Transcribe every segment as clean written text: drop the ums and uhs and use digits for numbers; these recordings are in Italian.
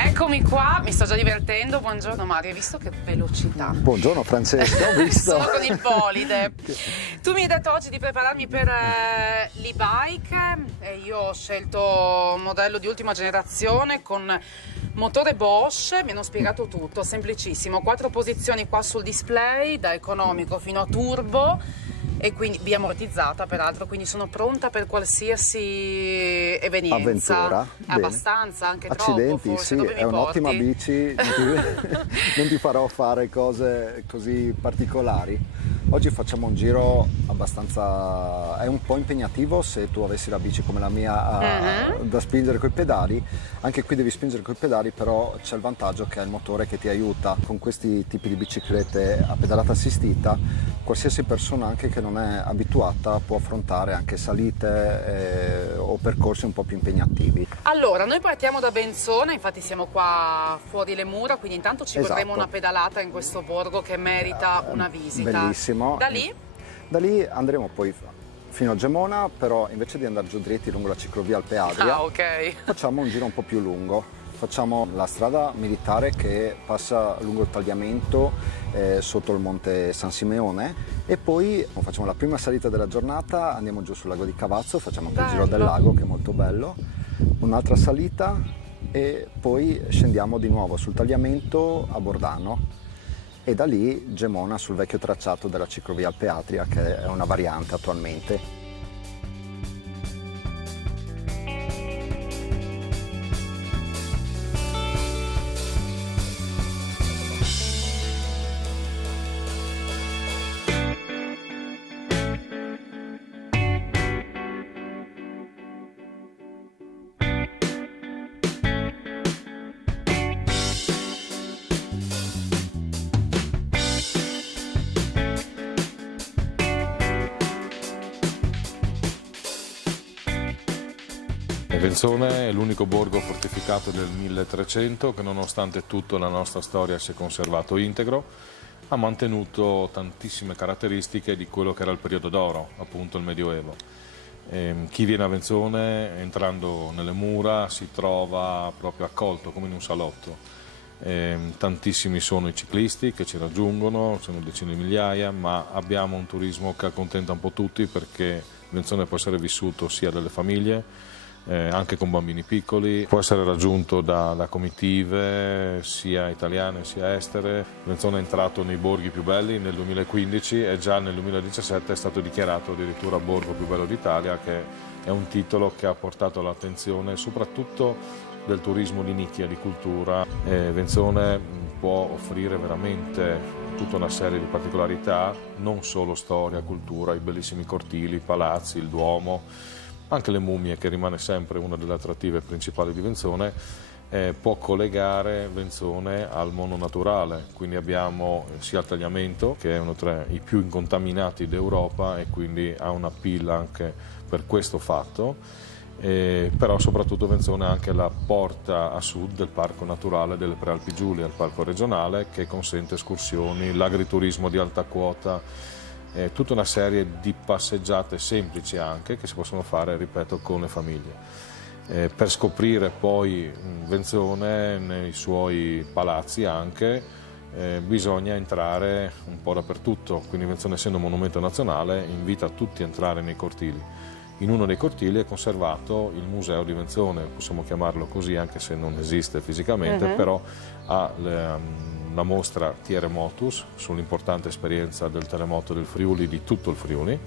Eccomi qua, mi sto già divertendo. Buongiorno Mario, hai visto che velocità? Buongiorno Francesca, ho visto. Sono con il polide. Tu mi hai detto oggi di prepararmi per l'e-bike e io ho scelto un modello di ultima generazione con motore Bosch, mi hanno spiegato tutto, semplicissimo. 4 posizioni qua sul display, da economico fino a turbo. E quindi biammortizzata peraltro, quindi sono pronta per qualsiasi evenienza. Avventura. Abbastanza, anche Accidenti, troppo forse. sì, Dove mi è un'ottima porti? bici, non ti farò fare cose così particolari. Oggi facciamo un giro abbastanza, è un po' impegnativo se tu avessi la bici come la mia da spingere coi pedali. Anche qui devi spingere coi pedali, però c'è il vantaggio che è il motore che ti aiuta. Con questi tipi di biciclette a pedalata assistita, qualsiasi persona anche che non è abituata può affrontare anche salite o percorsi un po' più impegnativi. Allora, noi partiamo da Benzona, infatti siamo qua fuori le mura, quindi intanto ci Esatto. godremo una pedalata in questo borgo che merita una visita. Bellissimo. Da lì? Da lì andremo poi fino a Gemona, però invece di andare giù dritti lungo la ciclovia Alpe Adria, Ah, ok. facciamo un giro un po' più lungo. Facciamo la strada militare che passa lungo il tagliamento sotto il monte San Simeone e poi facciamo la prima salita della giornata, andiamo giù sul lago di Cavazzo, facciamo anche il giro del lago che è molto bello, un'altra salita e poi scendiamo di nuovo sul tagliamento a Bordano e da lì Gemona sul vecchio tracciato della ciclovia Alpe Adria che è una variante attualmente. Venzone è l'unico borgo fortificato del 1300 che nonostante tutto la nostra storia si è conservato integro, ha mantenuto tantissime caratteristiche di quello che era il periodo d'oro, appunto il Medioevo. Chi viene a Venzone entrando nelle mura si trova proprio accolto come in un salotto. Tantissimi sono i ciclisti che ci raggiungono, sono decine di migliaia, ma abbiamo un turismo che accontenta un po' tutti perché Venzone può essere vissuto sia dalle famiglie, anche con bambini piccoli, può essere raggiunto da comitive sia italiane sia estere. Venzone è entrato nei borghi più belli nel 2015 e già nel 2017 è stato dichiarato addirittura borgo più bello d'Italia, che è un titolo che ha portato l'attenzione soprattutto del turismo di nicchia, di cultura. Venzone può offrire veramente tutta una serie di particolarità, non solo storia, cultura, i bellissimi cortili, i palazzi, il Duomo, anche le mummie, che rimane sempre una delle attrattive principali di Venzone. Può collegare Venzone al mondo naturale, quindi abbiamo sia il tagliamento, che è uno tra i più incontaminati d'Europa e quindi ha una appeal anche per questo fatto, però soprattutto Venzone ha anche la porta a sud del Parco Naturale delle Prealpi Giulie, il parco regionale, che consente escursioni, l'agriturismo di alta quota, tutta una serie di passeggiate semplici anche che si possono fare, ripeto, con le famiglie. Per scoprire poi Venzone nei suoi palazzi anche bisogna entrare un po' dappertutto, quindi Venzone, essendo un monumento nazionale, invita tutti a entrare nei cortili. In uno dei cortili è conservato il Museo di Venzone, possiamo chiamarlo così anche se non esiste fisicamente, però ha la mostra Tieremotus sull'importante esperienza del terremoto del Friuli, di tutto il Friuli,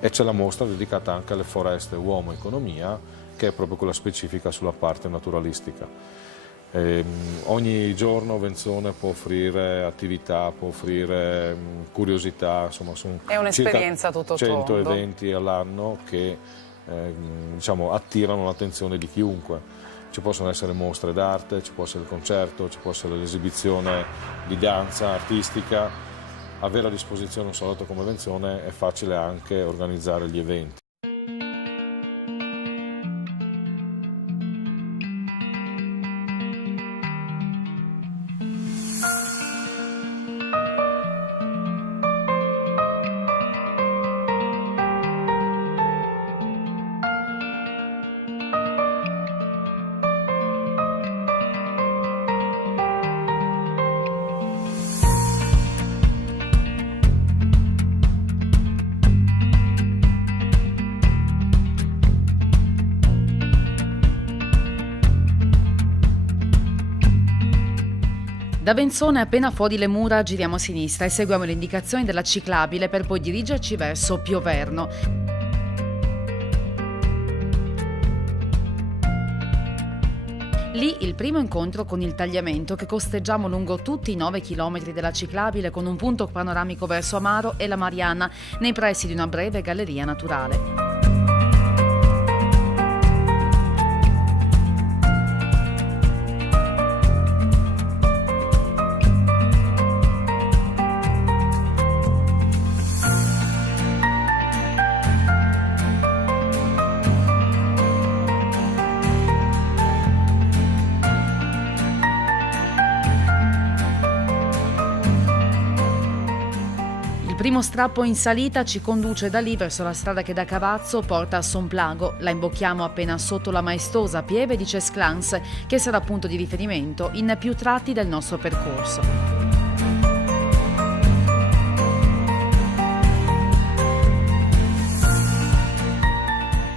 e c'è la mostra dedicata anche alle foreste uomo-economia, che è proprio quella specifica sulla parte naturalistica. Ogni giorno Venzone può offrire attività, può offrire curiosità, insomma sono È un'esperienza tutto 100 tondo. eventi all'anno che diciamo, attirano l'attenzione di chiunque. Ci possono essere mostre d'arte, ci può essere il concerto, ci può essere l'esibizione di danza artistica. Avere a disposizione un salotto come Venzone è facile anche organizzare gli eventi. Da Venzone, appena fuori le mura, giriamo a sinistra e seguiamo le indicazioni della ciclabile per poi dirigerci verso Pioverno. Lì il primo incontro con il tagliamento che costeggiamo lungo tutti i 9 chilometri della ciclabile con un punto panoramico verso Amaro e la Marianna nei pressi di una breve galleria naturale. Il primo strappo in salita ci conduce da lì verso la strada che da Cavazzo porta a Somplago. La imbocchiamo appena sotto la maestosa pieve di Cesclans, che sarà punto di riferimento in più tratti del nostro percorso.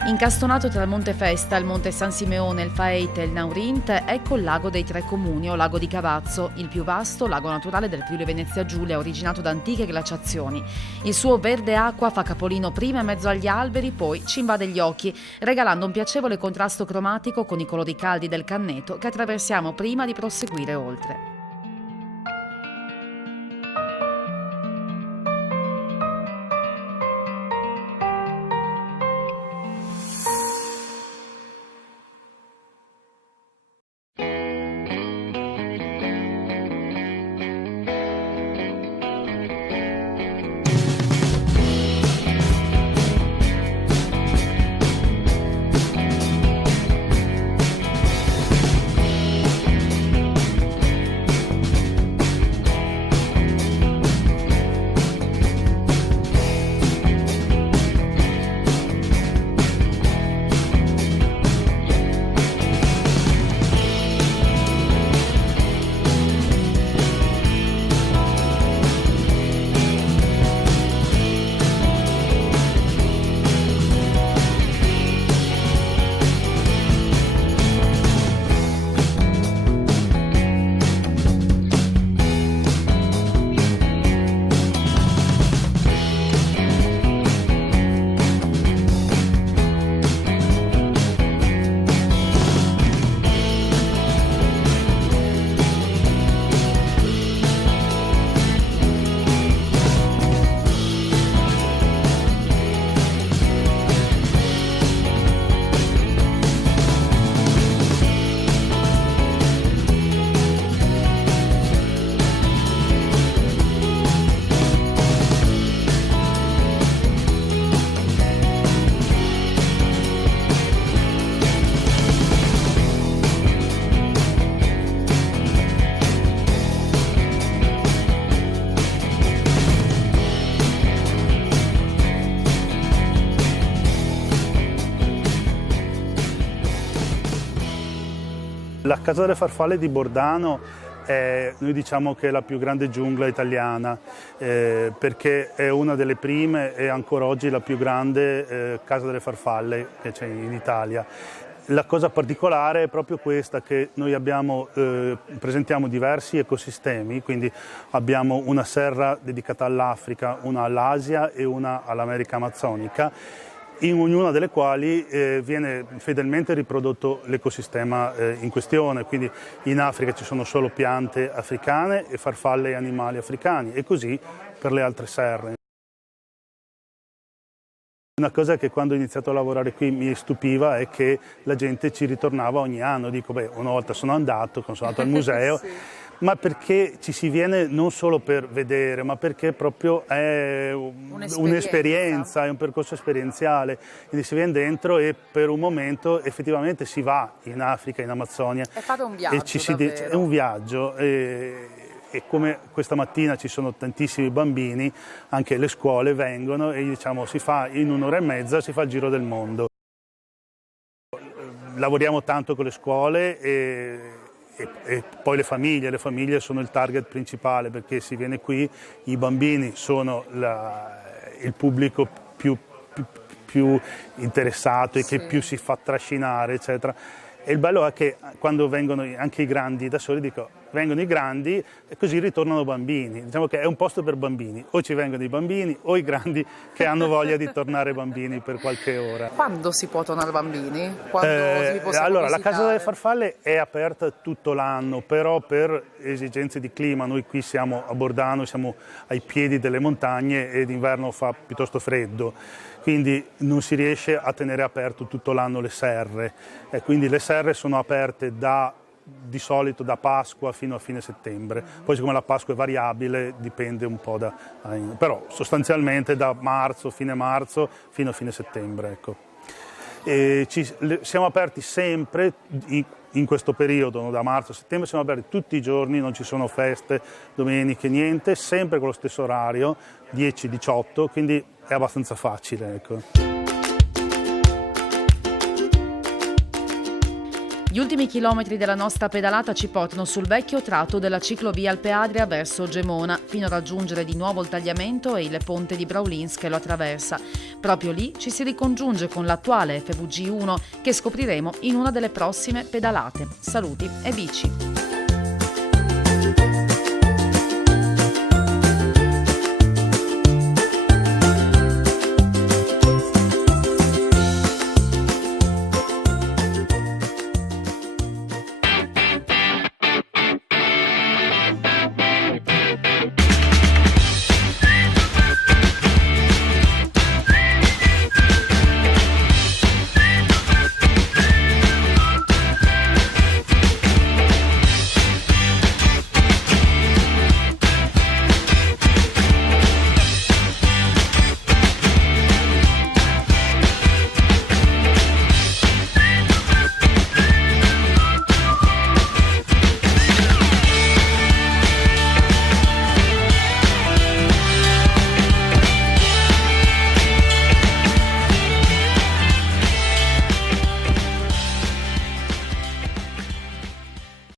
Incastonato tra il Monte Festa, il Monte San Simeone, il Faete e il Naurint, ecco il lago dei Tre Comuni o lago di Cavazzo, il più vasto lago naturale del Friuli Venezia Giulia, originato da antiche glaciazioni. Il suo verde acqua fa capolino prima in mezzo agli alberi, poi ci invade gli occhi, regalando un piacevole contrasto cromatico con i colori caldi del Canneto che attraversiamo prima di proseguire oltre. La Casa delle Farfalle di Bordano noi diciamo che è la più grande giungla italiana perché è una delle prime e ancora oggi la più grande Casa delle Farfalle che c'è in Italia. La cosa particolare è proprio questa, che noi presentiamo diversi ecosistemi, quindi abbiamo una serra dedicata all'Africa, una all'Asia e una all'America amazzonica, in ognuna delle quali viene fedelmente riprodotto l'ecosistema in questione, quindi in Africa ci sono solo piante africane e farfalle e animali africani e così per le altre serre. Una cosa che quando ho iniziato a lavorare qui mi stupiva è che la gente ci ritornava ogni anno. Dico, beh, una volta sono andato al museo, sì. Ma perché ci si viene non solo per vedere, ma perché proprio è un'esperienza, è un percorso esperienziale. Quindi si viene dentro e per un momento effettivamente si va in Africa, in Amazzonia. E fate un viaggio, è un viaggio. E come questa mattina ci sono tantissimi bambini, anche le scuole vengono e diciamo si fa in un'ora e mezza, si fa il giro del mondo. Lavoriamo tanto con le scuole e poi le famiglie sono il target principale perché si viene qui, i bambini sono il pubblico più interessato e che più si fa trascinare, eccetera. E il bello è che quando vengono anche i grandi da soli dico vengono i grandi e così ritornano bambini. Diciamo che è un posto per bambini, o ci vengono i bambini o i grandi che hanno voglia di tornare bambini per qualche ora. Quando si può tornare bambini? Quando si possiamo allora, la visitare? Casa delle Farfalle è aperta tutto l'anno, però per esigenze di clima, noi qui siamo a Bordano, siamo ai piedi delle montagne e d'inverno fa piuttosto freddo, quindi non si riesce a tenere aperto tutto l'anno le serre, e quindi le serre sono aperte di solito da Pasqua fino a fine settembre, poi siccome la Pasqua è variabile dipende un po' però sostanzialmente da marzo, fine marzo fino a fine settembre, ecco. Siamo aperti sempre in questo periodo, no? Da marzo a settembre siamo aperti tutti i giorni, non ci sono feste, domeniche, niente, sempre con lo stesso orario, 10-18, quindi è abbastanza facile, ecco. Gli ultimi chilometri della nostra pedalata ci portano sul vecchio tratto della ciclovia Alpe Adria verso Gemona, fino a raggiungere di nuovo il tagliamento e il ponte di Braulins che lo attraversa. Proprio lì ci si ricongiunge con l'attuale FVG1 che scopriremo in una delle prossime pedalate. Saluti e bici!